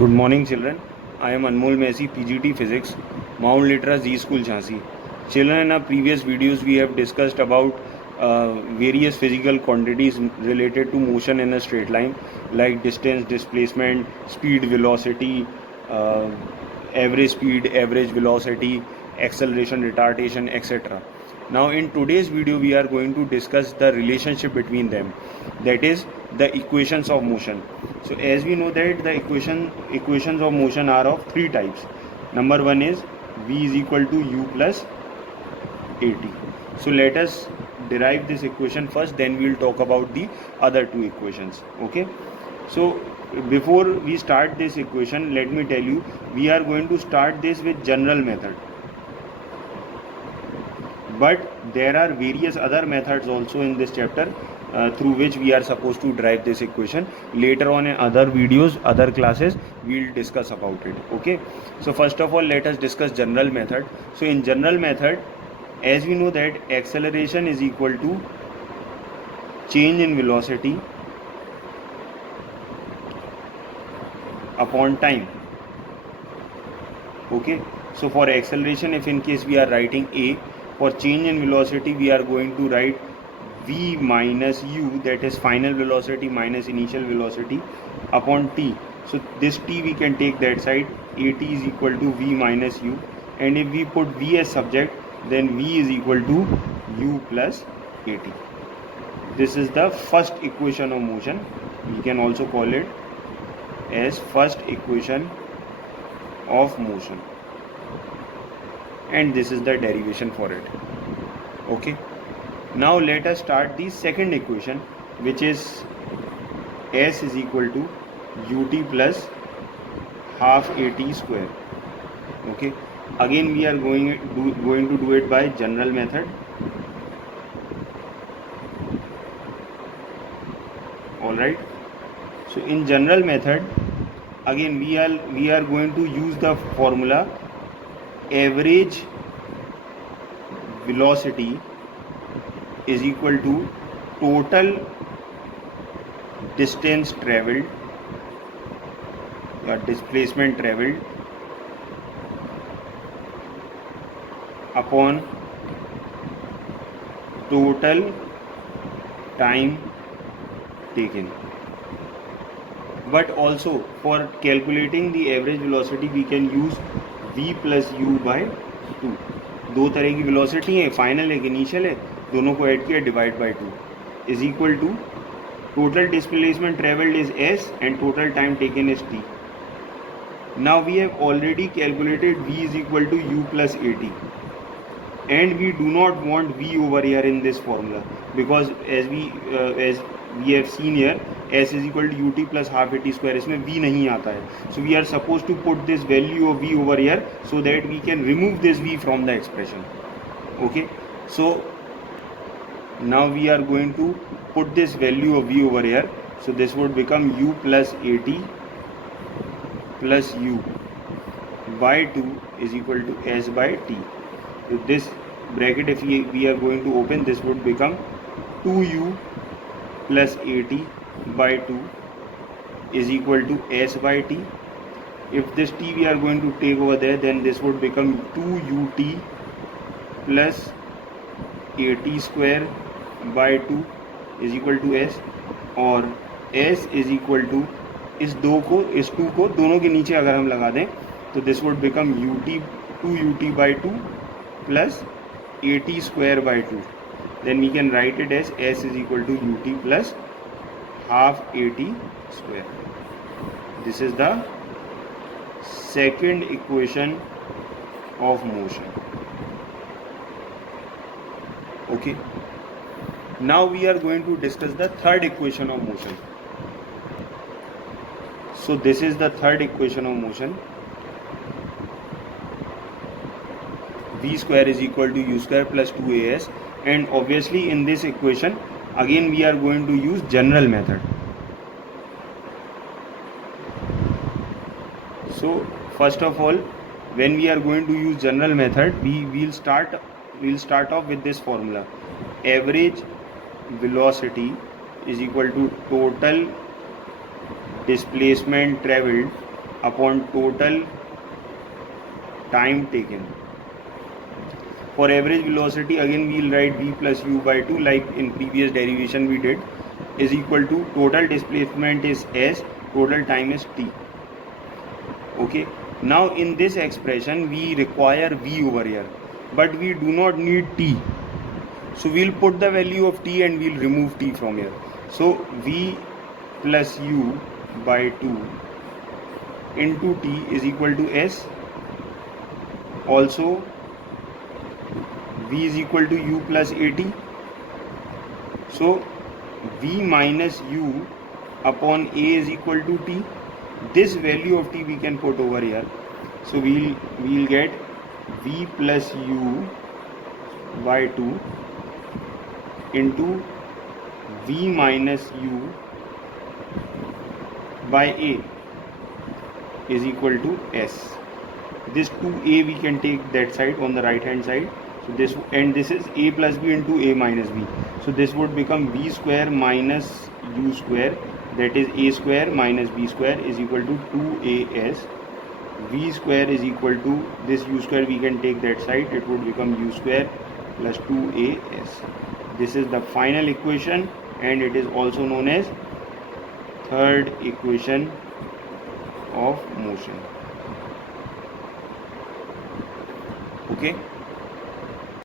Good morning, children. I am Anmol Messi, PGT Physics, Mount Litra Z School, Jhansi. Children, in our previous videos, we have discussed about various physical quantities related to motion in a straight line, like distance, displacement, speed, velocity, uh, average speed, average velocity, acceleration, retardation, etc. Now in today's video we are going to discuss the relationship between them, that is the equations of motion. So as we know that the equations of motion are of three types. Number one is v is equal to u plus at. So let us derive this equation first, then we will talk about the other two equations. Okay, so before we start this equation, let me tell you, we are going to start this with general method, but there are various other methods also in this chapter through which we are supposed to derive this equation. Later on in other videos, other classes, we will discuss about it. Okay, so first of all let us discuss general method. So in general method, as we know that acceleration is equal to change in velocity upon time. Okay, so for acceleration, if in case we are writing a, for change in velocity we are going to write v minus u, that is final velocity minus initial velocity, upon t. So this t we can take that side, at is equal to v minus u, and if we put v as subject, then v is equal to u plus at. This is the first equation of motion. We can also call it as first equation of motion, and this is the derivation for it. Okay, now let us start the second equation, which is s is equal to ut plus half at square. Okay, again we are going to do it by general method. All right, so in general method, again we are going to use the formula average velocity is equal to total distance traveled or displacement traveled upon total time taken. But also for calculating the average velocity we can use v plus u by 2. दो तरह की velocity है, final एक initial है, दोनों को add किया divide by 2 is equal to total displacement travelled is s and total time taken is t. Now we have already calculated v is equal to u plus at, and we do not want v over here in this formula, because as we have seen here, s is equal to ut plus half at square, इसमें v नहीं आता है. So we are supposed to put this value of v over here so that we can remove this v from the expression. Okay, so now we are going to put this value of v over here. So this would become u plus at plus u by 2 is equal to s by t. So this bracket, if we are going to open, this would become 2u plus at by 2 is equal to s by t. If this t we are going to take over there, then this would become 2ut plus at square by 2 is equal to s, और s is equal to इस 2 को दोनों के नीचे अगर हम लगा दें तो this would become ut 2ut by 2 plus at square by 2. Then we can write it as s is equal to ut plus half at square. This is the second equation of motion. Okay, now we are going to discuss the third equation of motion. So this is the third equation of motion. V square is equal to u square plus 2as, and obviously in this equation again we are going to use general method. So first of all, when we are going to use general method, we will start off with this formula: average velocity is equal to total displacement traveled upon total time taken. For average velocity, again we will write v plus u by 2 like in previous derivation we did, is equal to total displacement is s, total time is t. Okay, now in this expression we require v over here, but we do not need t. So we'll put the value of t and we'll remove t from here. So v plus u by 2 into t is equal to s. Also v is equal to u plus at. So v minus u upon a is equal to t. This value of t we can put over here. So we'll get v plus u by 2 into v minus u by a is equal to s. This 2a we can take that side on the right hand side. So this, and this is a plus b into a minus b. So this would become v square minus u square, that is a square minus b square is equal to 2as. V square is equal to this u square we can take that side, it would become u square plus 2as. This is the final equation and it is also known as third equation of motion. Okay.